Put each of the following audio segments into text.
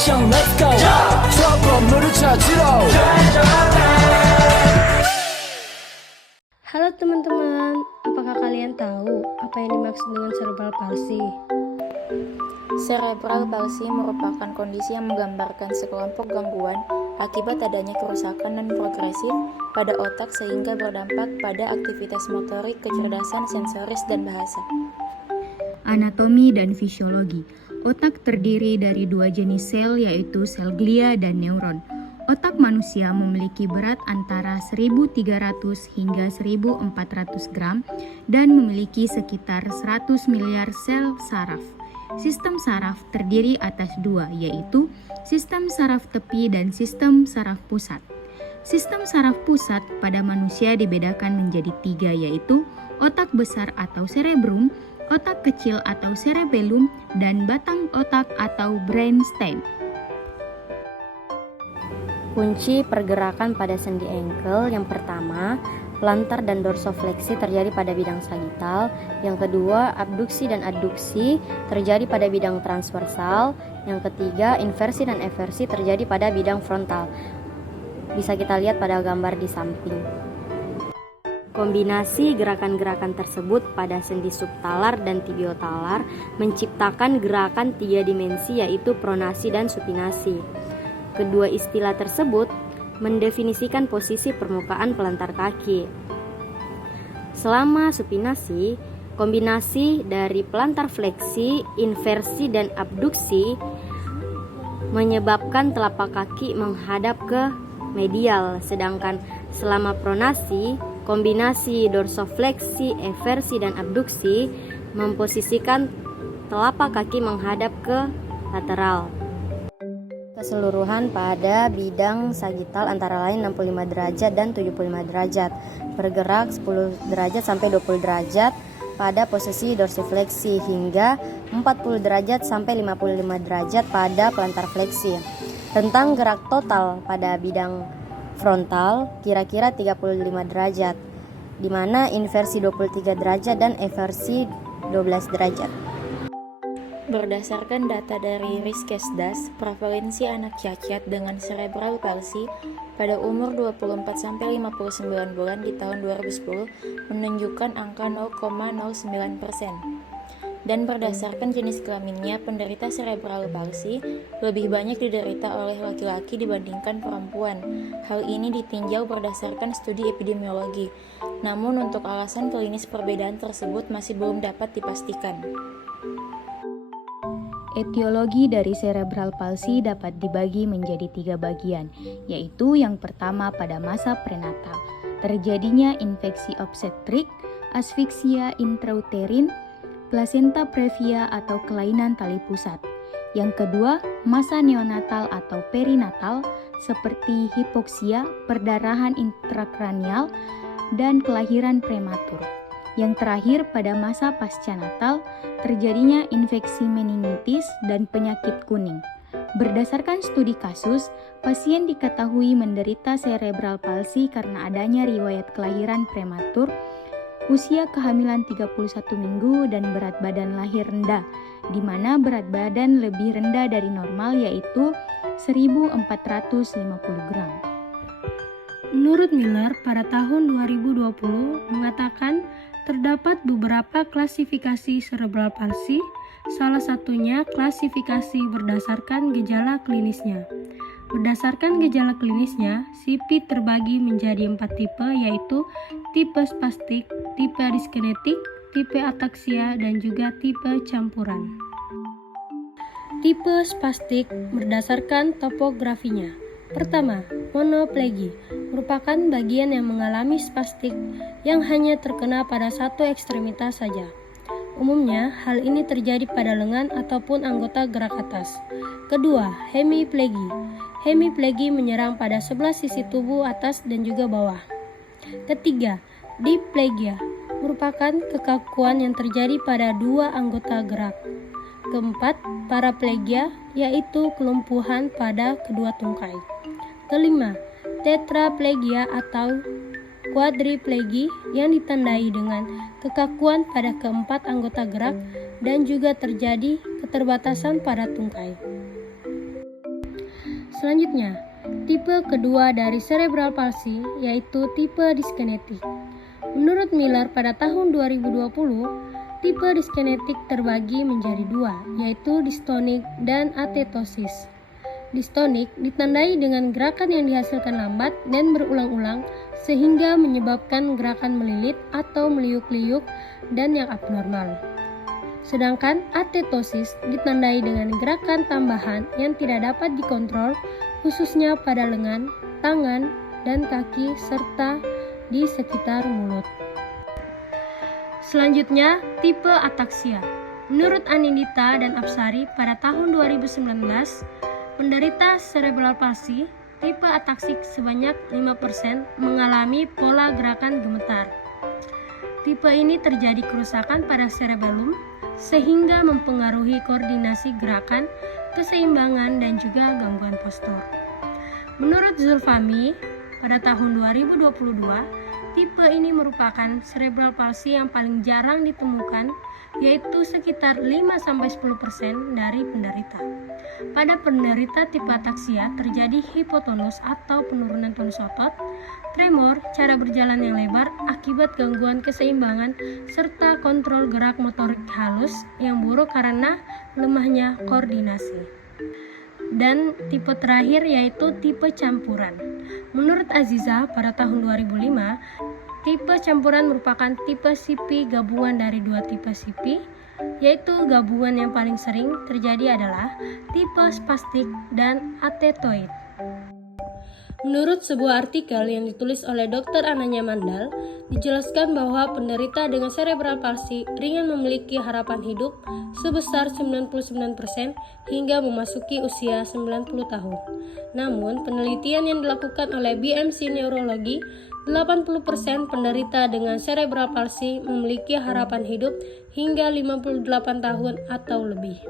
action let's go 저 건물을 찾으러 Halo teman-teman, apakah kalian tahu apa yang dimaksud dengan cerebral palsy? Cerebral palsy merupakan kondisi yang menggambarkan sekelompok gangguan akibat adanya kerusakan dan progresif pada otak sehingga berdampak pada aktivitas motorik, kecerdasan sensoris, dan bahasa. Anatomi dan fisiologi. Otak terdiri dari dua jenis sel, yaitu sel glia dan neuron. Otak manusia memiliki berat antara 1.300 hingga 1.400 gram dan memiliki sekitar 100 miliar sel saraf. Sistem saraf terdiri atas dua, yaitu sistem saraf tepi dan sistem saraf pusat. Sistem saraf pusat pada manusia dibedakan menjadi tiga, yaitu otak besar atau cerebrum, otak kecil atau cerebellum, dan batang otak atau brainstem. Kunci pergerakan pada sendi ankle yang pertama, plantar dan dorsofleksi terjadi pada bidang sagital. Yang kedua, abduksi dan adduksi terjadi pada bidang transversal. Yang ketiga, inversi dan eversi terjadi pada bidang frontal. Bisa kita lihat pada gambar di samping. Kombinasi gerakan-gerakan tersebut pada sendi subtalar dan tibiotalar menciptakan gerakan tiga dimensi, yaitu pronasi dan supinasi. Kedua istilah tersebut mendefinisikan posisi permukaan pelantar kaki. Selama supinasi, kombinasi dari plantar fleksi, inversi, dan abduksi menyebabkan telapak kaki menghadap ke medial, sedangkan selama pronasi, kombinasi dorsofleksi, eversi, dan abduksi memposisikan telapak kaki menghadap ke lateral. Keseluruhan pada bidang sagital antara lain 65 derajat dan 75 derajat, bergerak 10 derajat sampai 20 derajat pada posisi dorsifleksi hingga 40 derajat sampai 55 derajat pada plantar fleksi. Rentang gerak total pada bidang frontal kira-kira 35 derajat, di mana inversi 23 derajat dan eversi 12 derajat. Berdasarkan data dari Riskesdas, prevalensi anak cacat dengan cerebral palsy pada umur 24-59 bulan di tahun 2010 menunjukkan angka 0,09%. Dan berdasarkan jenis kelaminnya, penderita cerebral palsy lebih banyak diderita oleh laki-laki dibandingkan perempuan. Hal ini ditinjau berdasarkan studi epidemiologi. Namun untuk alasan klinis perbedaan tersebut masih belum dapat dipastikan. Etiologi dari cerebral palsy dapat dibagi menjadi tiga bagian, yaitu yang pertama pada masa prenatal, terjadinya infeksi obstetrik, asfiksia intrauterin, plasenta previa atau kelainan tali pusat. Yang kedua, masa neonatal atau perinatal, seperti hipoksia, perdarahan intrakranial, dan kelahiran prematur. Yang terakhir, pada masa pasca natal, terjadinya infeksi meningitis dan penyakit kuning. Berdasarkan studi kasus, pasien diketahui menderita cerebral palsy karena adanya riwayat kelahiran prematur, usia kehamilan 31 minggu, dan berat badan lahir rendah, di mana berat badan lebih rendah dari normal, yaitu 1.450 gram. Menurut Miller, pada tahun 2020 mengatakan terdapat beberapa klasifikasi cerebral palsy, salah satunya klasifikasi berdasarkan gejala klinisnya. Berdasarkan gejala klinisnya, CP terbagi menjadi 4 tipe, yaitu tipe spastik, tipe diskinetik, tipe ataksia, dan juga tipe campuran. Tipe spastik berdasarkan topografinya. Pertama, monoplegi merupakan bagian yang mengalami spastik yang hanya terkena pada satu ekstremitas saja. Umumnya, hal ini terjadi pada lengan ataupun anggota gerak atas. Kedua, hemiplegi. Hemiplegi menyerang pada sebelah sisi tubuh atas dan juga bawah. Ketiga, diplegia merupakan kekakuan yang terjadi pada dua anggota gerak. Keempat, paraplegia, yaitu kelumpuhan pada kedua tungkai. Kelima, tetraplegia atau kuadriplegi yang ditandai dengan kekakuan pada keempat anggota gerak dan juga terjadi keterbatasan pada tungkai. Selanjutnya, tipe kedua dari cerebral palsy yaitu tipe dyskinetik. Menurut Miller pada tahun 2020, tipe dyskinetik terbagi menjadi dua, yaitu distonik dan atetosis. Distonik ditandai dengan gerakan yang dihasilkan lambat dan berulang-ulang sehingga menyebabkan gerakan melilit atau meliuk-liuk dan yang abnormal. Sedangkan atetosis ditandai dengan gerakan tambahan yang tidak dapat dikontrol khususnya pada lengan, tangan, dan kaki serta di sekitar mulut. Selanjutnya, tipe ataksia. Menurut Anindita dan Apsari pada tahun 2019, penderita cerebral palsy tipe ataksik sebanyak 5% mengalami pola gerakan gemetar. Tipe ini terjadi kerusakan pada cerebellum sehingga mempengaruhi koordinasi gerakan, keseimbangan, dan juga gangguan postur. Menurut Zulfami, pada tahun 2022, tipe ini merupakan cerebral palsy yang paling jarang ditemukan, yaitu sekitar 5-10% dari penderita. Pada penderita tipe ataksia terjadi hipotonus atau penurunan tonus otot, tremor, cara berjalan yang lebar akibat gangguan keseimbangan, serta kontrol gerak motorik halus yang buruk karena lemahnya koordinasi. Dan tipe terakhir yaitu tipe campuran. Menurut Aziza pada tahun 2005, tipe campuran merupakan tipe CP gabungan dari dua tipe CP, yaitu gabungan yang paling sering terjadi adalah tipe spastik dan atetoid. Menurut sebuah artikel yang ditulis oleh Dr. Ananya Mandal, dijelaskan bahwa penderita dengan cerebral palsy ringan memiliki harapan hidup sebesar 99% hingga memasuki usia 90 tahun. Namun, penelitian yang dilakukan oleh BMC Neurologi, 80% penderita dengan cerebral palsy memiliki harapan hidup hingga 58 tahun atau lebih.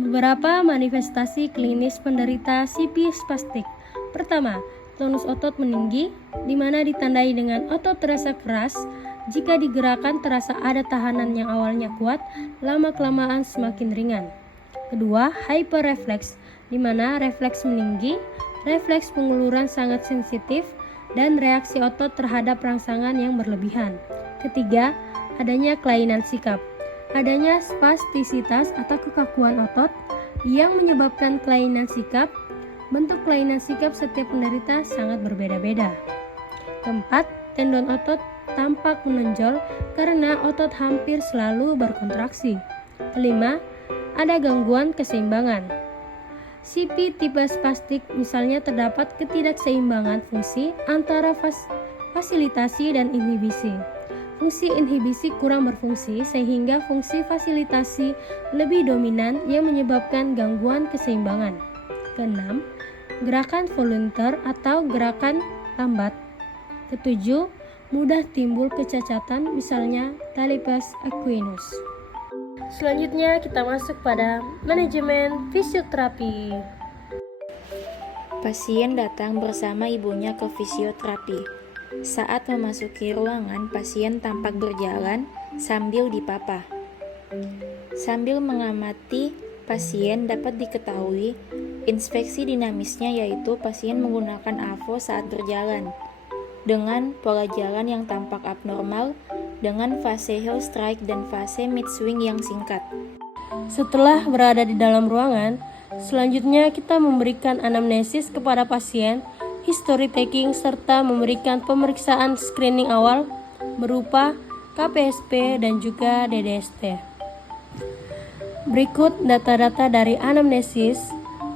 Beberapa manifestasi klinis penderita CP spastik. Pertama, tonus otot meninggi, di mana ditandai dengan otot terasa keras. Jika digerakkan terasa ada tahanan yang awalnya kuat, lama-kelamaan semakin ringan. Kedua, hyperrefleks, di mana refleks meninggi, refleks penguluran sangat sensitif, dan reaksi otot terhadap rangsangan yang berlebihan. Ketiga, adanya kelainan sikap. Adanya spastisitas atau kekakuan otot yang menyebabkan kelainan sikap. Bentuk kelainan sikap setiap penderita sangat berbeda-beda. Keempat, tendon otot tampak menonjol karena otot hampir selalu berkontraksi. Kelima, ada gangguan keseimbangan. CP tipe spastik misalnya terdapat ketidakseimbangan fungsi antara fasilitasi dan inhibisi. Fungsi inhibisi kurang berfungsi sehingga fungsi fasilitasi lebih dominan yang menyebabkan gangguan keseimbangan. Keenam, gerakan volunteer atau gerakan lambat. Ketujuh, mudah timbul kecacatan misalnya talipes equinus. Selanjutnya kita masuk pada manajemen fisioterapi. Pasien datang bersama ibunya ke fisioterapi. Saat memasuki ruangan, pasien tampak berjalan sambil dipapah. Sambil mengamati pasien dapat diketahui inspeksi dinamisnya, yaitu pasien menggunakan AVO saat berjalan dengan pola jalan yang tampak abnormal dengan fase heel strike dan fase mid swing yang singkat. Setelah berada di dalam ruangan, selanjutnya kita memberikan anamnesis kepada pasien, history taking, serta memberikan pemeriksaan screening awal berupa KPSP dan juga DDST. Berikut data-data dari anamnesis,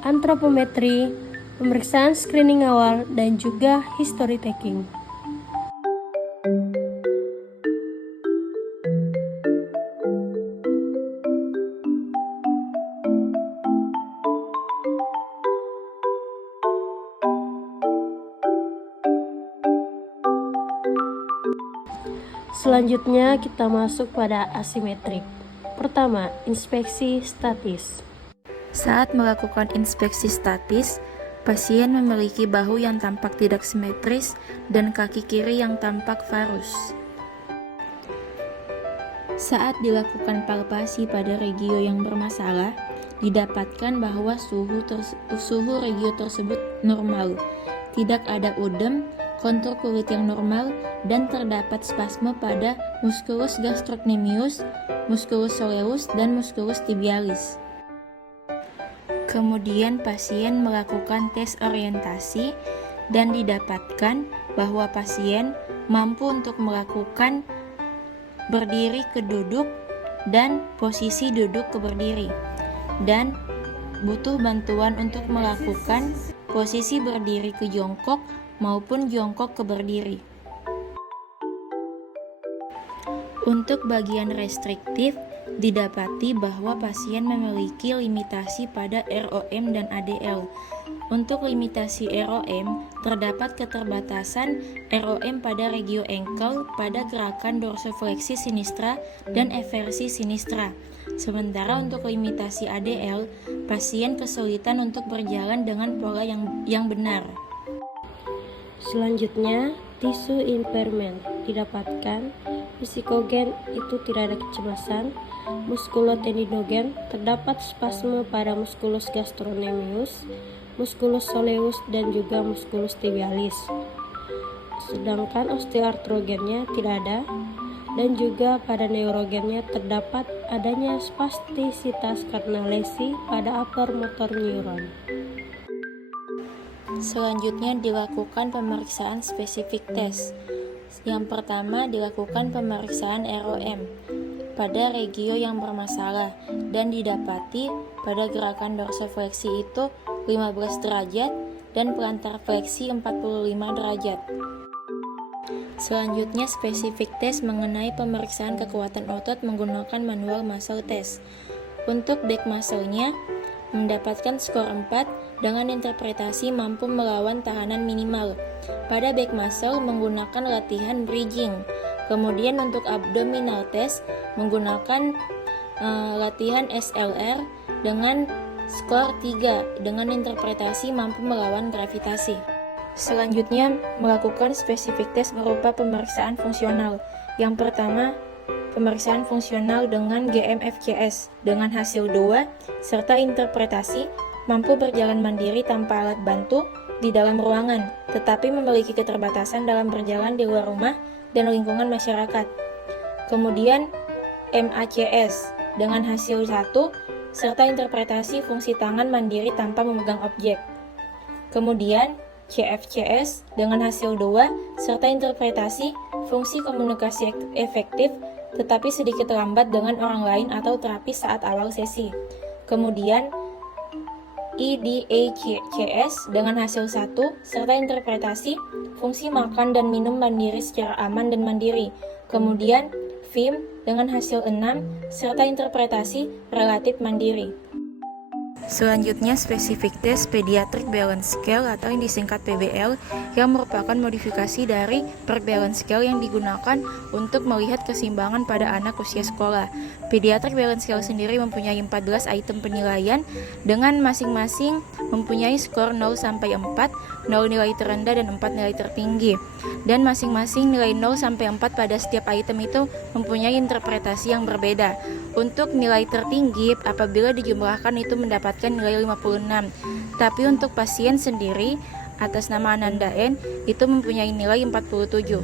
antropometri, pemeriksaan screening awal, dan juga history taking. Selanjutnya kita masuk pada asimetrik. Pertama, inspeksi statis. Saat melakukan inspeksi statis, pasien memiliki bahu yang tampak tidak simetris dan kaki kiri yang tampak varus. Saat dilakukan palpasi pada regio yang bermasalah, didapatkan bahwa suhu regio tersebut normal, tidak ada udem, kontur kulit yang normal, dan terdapat spasme pada musculus gastrocnemius, musculus soleus, dan musculus tibialis. Kemudian pasien melakukan tes orientasi dan didapatkan bahwa pasien mampu untuk melakukan berdiri ke duduk dan posisi duduk ke berdiri, dan butuh bantuan untuk melakukan posisi berdiri ke jongkok maupun jongkok ke berdiri. Untuk bagian restriktif, didapati bahwa pasien memiliki limitasi pada ROM dan ADL. Untuk limitasi ROM, terdapat keterbatasan ROM pada regio ankle pada gerakan dorsofleksi sinistra dan eversi sinistra. Sementara untuk limitasi ADL, pasien kesulitan untuk berjalan dengan pola yang benar. Selanjutnya, tisu impairment didapatkan. Fisikogen itu tidak ada kecemasan. Muskulotendinogen terdapat spasme pada musculus gastrocnemius, musculus soleus, dan juga musculus tibialis. Sedangkan osteoartrogennya tidak ada, dan juga pada neurogennya terdapat adanya spastisitas karena lesi pada upper motor neuron. Selanjutnya dilakukan pemeriksaan spesifik tes. Yang pertama dilakukan pemeriksaan ROM pada regio yang bermasalah dan didapati pada gerakan dorsofleksi itu 15 derajat dan pelantar fleksi 45 derajat. Selanjutnya spesifik tes mengenai pemeriksaan kekuatan otot menggunakan manual muscle test. Untuk back muscle-nya mendapatkan skor 4 dengan interpretasi mampu melawan tahanan minimal. Pada back muscle menggunakan latihan bridging. Kemudian untuk abdominal test menggunakan latihan SLR dengan skor 3 dengan interpretasi mampu melawan gravitasi. Selanjutnya melakukan spesifik test berupa pemeriksaan fungsional. Yang pertama, pemeriksaan fungsional dengan GMFCS dengan hasil 2 serta interpretasi mampu berjalan mandiri tanpa alat bantu di dalam ruangan, tetapi memiliki keterbatasan dalam berjalan di luar rumah dan lingkungan masyarakat. Kemudian MACS dengan hasil 1 serta interpretasi fungsi tangan mandiri tanpa memegang objek. Kemudian CFCS dengan hasil 2 serta interpretasi fungsi komunikasi efektif tetapi sedikit lambat dengan orang lain atau terapis saat awal sesi. Kemudian EDACS dengan hasil 1 serta interpretasi fungsi makan dan minum mandiri secara aman dan mandiri. Kemudian FIM dengan hasil 6 serta interpretasi relatif mandiri. Selanjutnya spesifik tes pediatric balance scale atau yang disingkat PBL yang merupakan modifikasi dari per balance scale yang digunakan untuk melihat keseimbangan pada anak usia sekolah. Pediatric balance scale sendiri mempunyai 14 item penilaian dengan masing-masing mempunyai skor 0 sampai 4, 0 nilai terendah dan 4 nilai tertinggi. Dan masing-masing nilai 0 sampai 4 pada setiap item itu mempunyai interpretasi yang berbeda. Untuk nilai tertinggi apabila dijumlahkan itu mendapatkan nilai 56. Tapi untuk pasien sendiri atas nama Ananda N itu mempunyai nilai 47.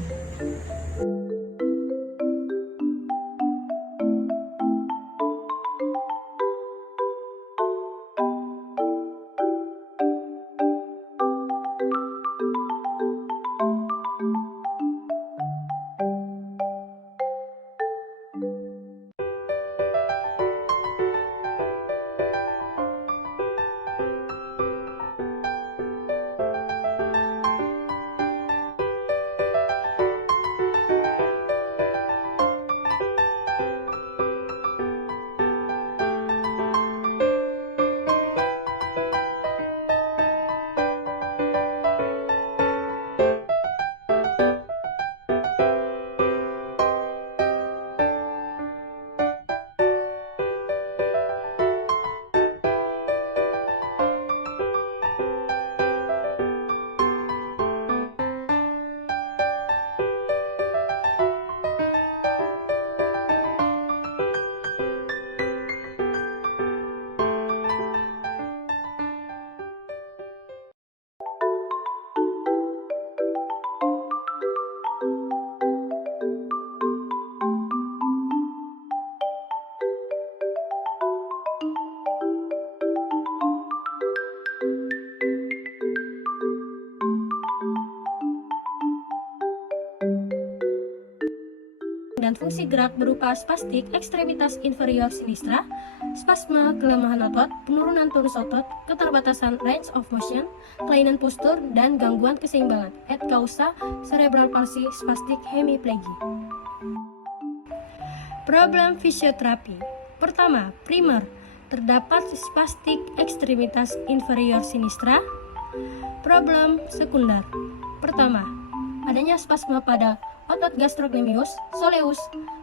fungsi gerak berupa spastik ekstremitas inferior sinistra, spasme kelemahan otot, penurunan tonus otot, keterbatasan range of motion, kelainan postur, dan gangguan keseimbangan et causa cerebral palsy spastic hemiplegia. Problem fisioterapi. Pertama, primer, terdapat spastik ekstremitas inferior sinistra. Problem sekunder. Pertama, adanya spasme pada otot gastrocnemius, soleus,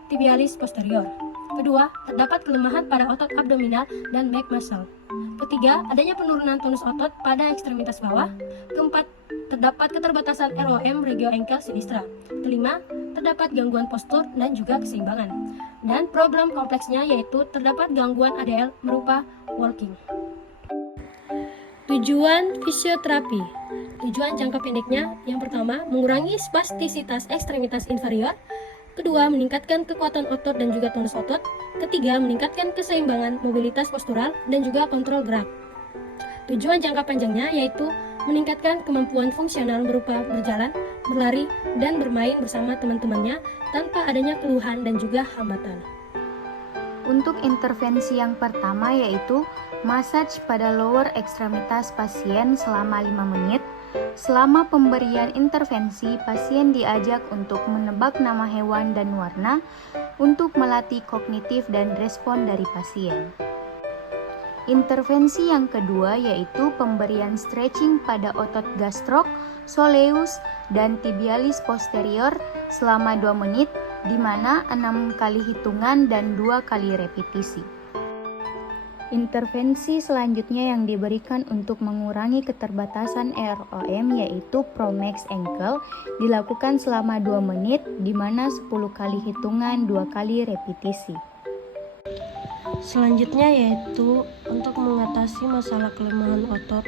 tibialis posterior. Kedua, terdapat kelemahan pada otot abdominal dan back muscle. Ketiga, adanya penurunan tonus otot pada ekstremitas bawah. Keempat, terdapat keterbatasan ROM regio ankle sinistra. Kelima, terdapat gangguan postur dan juga keseimbangan. Dan problem kompleksnya yaitu terdapat gangguan ADL berupa walking. Tujuan fisioterapi. Tujuan jangka pendeknya yang pertama, mengurangi spastisitas ekstremitas inferior. Kedua, meningkatkan kekuatan otot dan juga tonus otot. Ketiga, meningkatkan keseimbangan, mobilitas postural, dan juga kontrol gerak. Tujuan jangka panjangnya yaitu meningkatkan kemampuan fungsional berupa berjalan, berlari, dan bermain bersama teman-temannya tanpa adanya keluhan dan juga hambatan. Untuk intervensi yang pertama yaitu massage pada lower ekstremitas pasien selama 5 menit. Selama pemberian intervensi, pasien diajak untuk menebak nama hewan dan warna untuk melatih kognitif dan respon dari pasien. Intervensi yang kedua yaitu pemberian stretching pada otot gastrok, soleus, dan tibialis posterior selama 2 menit, di mana 6 kali hitungan dan 2 kali repetisi. Intervensi selanjutnya yang diberikan untuk mengurangi keterbatasan ROM yaitu Promax Ankle, dilakukan selama 2 menit, di mana 10 kali hitungan 2 kali repetisi. Selanjutnya yaitu untuk mengatasi masalah kelemahan otot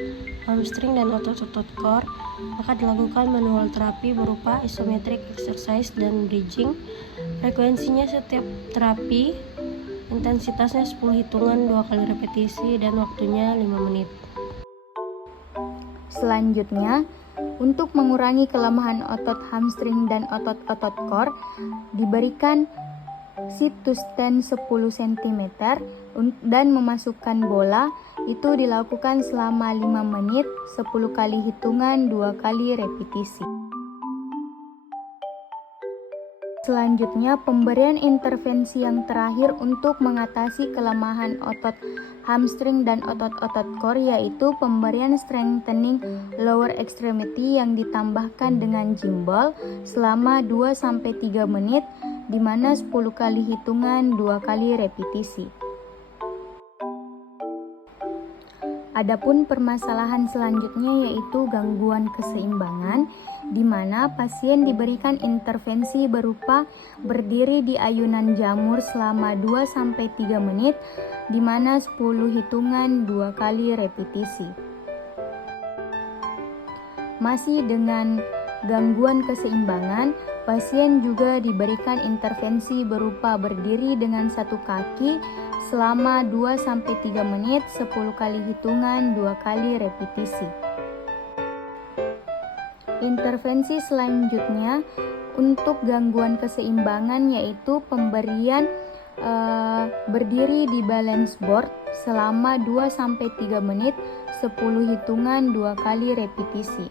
hamstring dan otot-otot core, maka dilakukan manual terapi berupa isometric exercise dan bridging. Frekuensinya setiap terapi, intensitasnya 10 hitungan 2 kali repetisi, dan waktunya 5 menit. Selanjutnya, untuk mengurangi kelemahan otot hamstring dan otot-otot core, diberikan sit to stand 10 cm dan memasukkan bola. Itu dilakukan selama 5 menit, 10 kali hitungan 2 kali repetisi. Selanjutnya, pemberian intervensi yang terakhir untuk mengatasi kelemahan otot hamstring dan otot-otot core yaitu pemberian strengthening lower extremity yang ditambahkan dengan gym ball selama 2-3 menit, di mana 10 kali hitungan 2 kali repetisi. Adapun permasalahan selanjutnya yaitu gangguan keseimbangan, di mana pasien diberikan intervensi berupa berdiri di ayunan jamur selama 2-3 menit, di mana 10 hitungan 2 kali repetisi. Masih dengan gangguan keseimbangan, pasien juga diberikan intervensi berupa berdiri dengan satu kaki selama 2-3 menit, 10 kali hitungan 2 kali repetisi. Intervensi selanjutnya untuk gangguan keseimbangan yaitu pemberian berdiri di balance board selama 2-3 menit, 10 hitungan 2 kali repetisi.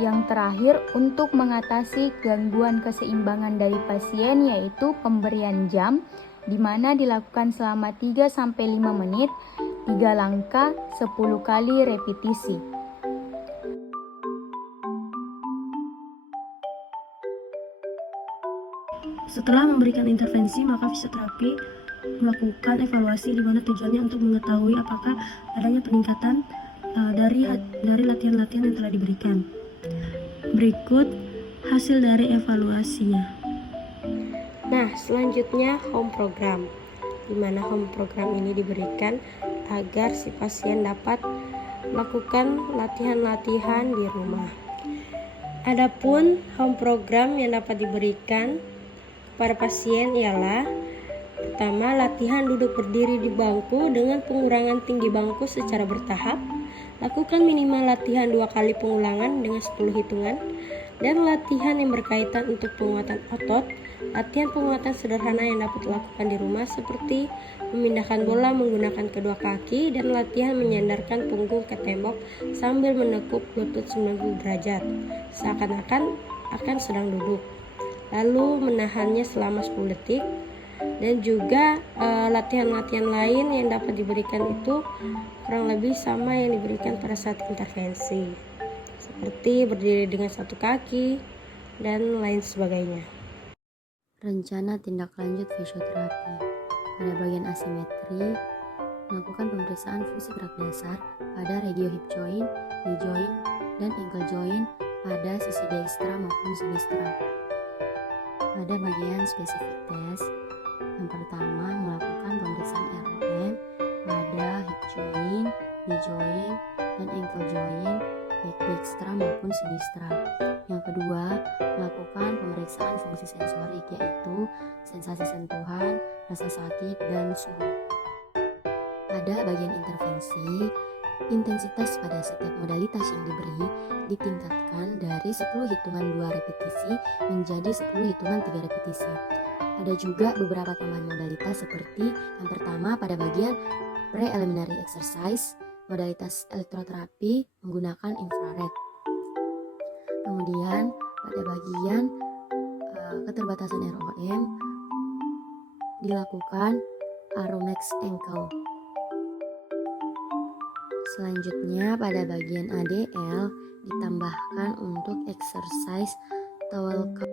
Yang terakhir, untuk mengatasi gangguan keseimbangan dari pasien yaitu pemberian jam, di mana dilakukan selama 3-5 menit, 3 langkah, 10 kali repetisi. Setelah memberikan intervensi, maka fisioterapi melakukan evaluasi di mana tujuannya untuk mengetahui apakah adanya peningkatan dari latihan-latihan yang telah diberikan. Berikut hasil dari evaluasinya. Nah, selanjutnya home program, di mana home program ini diberikan agar si pasien dapat melakukan latihan-latihan di rumah. Adapun home program yang dapat diberikan kepada pasien ialah pertama, latihan duduk berdiri di bangku dengan pengurangan tinggi bangku secara bertahap. Lakukan minimal latihan 2 kali pengulangan dengan 10 hitungan. dan latihan yang berkaitan untuk penguatan otot. Latihan penguatan sederhana yang dapat dilakukan di rumah seperti memindahkan bola menggunakan kedua kaki dan latihan menyandarkan punggung ke tembok sambil menekuk lutut 90 derajat seakan-akan akan sedang duduk, lalu menahannya selama 10 detik. Dan juga latihan-latihan lain yang dapat diberikan itu kurang lebih sama yang diberikan pada saat intervensi, seperti berdiri dengan satu kaki dan lain sebagainya. Rencana tindak lanjut fisioterapi. Pada bagian asimetri, melakukan pemeriksaan fungsi gerak dasar pada regio hip joint, knee joint, dan ankle joint pada sisi dekstra maupun sinistra. Pada bagian spesifik tes, yang pertama melakukan pemeriksaan ROM pada hip joint, knee joint, dan ankle joint, baik dekstra maupun sinistra. Yang kedua, melakukan pemeriksaan fungsi sensorik, yaitu sensasi sentuhan, rasa sakit, dan suhu. Pada bagian intervensi, intensitas pada setiap modalitas yang diberi ditingkatkan dari 10 hitungan 2 repetisi menjadi 10 hitungan 3 repetisi. Ada juga beberapa tambahan modalitas seperti yang pertama pada bagian preliminary exercise, modalitas elektroterapi menggunakan infrared. Kemudian pada bagian keterbatasan ROM dilakukan Aromax ankle. Selanjutnya pada bagian ADL ditambahkan untuk exercise towel curl.